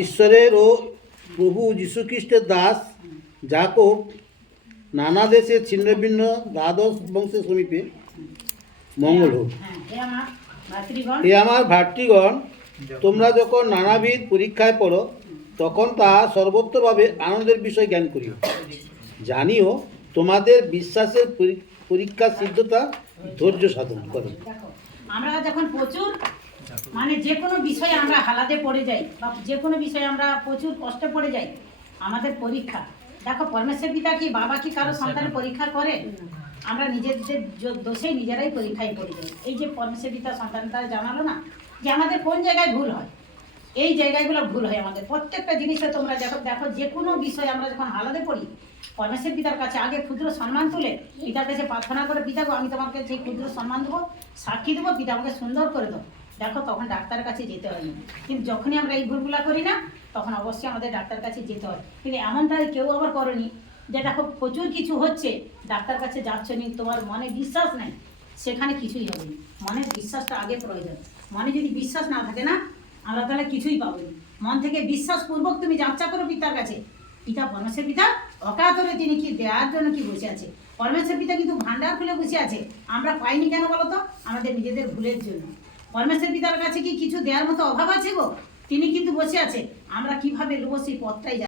ঈশ্বরের ও প্রভু যীশুখ্রিস্টের দাস যাকব নানা দেশে ছিন্ন ভিন্ন দ্বাদশ বংশের সমীপে মঙ্গল হোক। এ আমার ভাতৃগণ, তোমরা যখন নানাবিধ পরীক্ষায় পড়ো তখন তা সর্বত্রভাবে আনন্দের বিষয় জ্ঞান করিও। জানিও তোমাদের বিশ্বাসের পরীক্ষা সিদ্ধতা ধৈর্য সাধন করে। আমরা যখন প্রচুর যে কোনো বিষয়ে আমরা হালাতে পড়ে যাই বা যে কোনো বিষয়ে আমরা প্রচুর কষ্টে পড়ে যাই, আমাদের পরীক্ষা দেখো, পরমেশ্বর পিতা কি বাবা কি কারো সন্তানের পরীক্ষা করে? আমরা নিজেদের দোষেই নিজেরাই পরীক্ষায় পড়ে যাই। এই যে পরমেশ্বর পিতা সন্তানটা জানালো না যে আমাদের কোন জায়গায় ভুল হয়, এই জায়গাগুলো ভুল হয় আমাদের প্রত্যেকটা জিনিসে। তোমরা দেখো যে কোনো বিষয়ে আমরা যখন হালাতে পড়ি, পরমেশ্বর পিতার কাছে আগে ক্ষুদ্র সম্মান তুলে পিতার কাছে প্রার্থনা করে, পিতা গো আমি তোমাকে সেই ক্ষুদ্র সম্মান দেবো, সাক্ষী দেবো, পিতা আমাকে সুন্দর করে দেবো। দেখো তখন ডাক্তারের কাছে যেতে হয় না। কিন্তু যখনই আমরা এই ভুলগুলো করি না, তখন অবশ্যই আমাদের ডাক্তার কাছে যেতে হয়। কিন্তু এমনটা কেউ আবার করেনি যে দেখো প্রচুর কিছু হচ্ছে, ডাক্তার কাছে যাচ্ছ নি, তোমার মনে বিশ্বাস নাই, সেখানে কিছুই হবে না। মনের বিশ্বাসটা আগে প্রয়োজন। মনে যদি বিশ্বাস না থাকে না, আমরা তাহলে কিছুই পাবো না। মন থেকে বিশ্বাসপূর্বক তুমি যাত্রা করো পিতার কাছে। পিতা পরমেশ্বর পিতা অকাতরে তিনি কি দেওয়ার জন্য কি বসে আছে। পরমেশ্বর পিতা কিন্তু ভান্ডার খুলে বসে আছে। আমরা পাইনি কেন বলো তো? আমাদের নিজেদের ভুলের জন্য। পরমেশ্বর পিতার কাছে কি কিছু দেওয়ার মতো অভাব আছে গো? তিনি কিন্তু বসে আছে, আমরা কিভাবে নেবো সেই পথটাই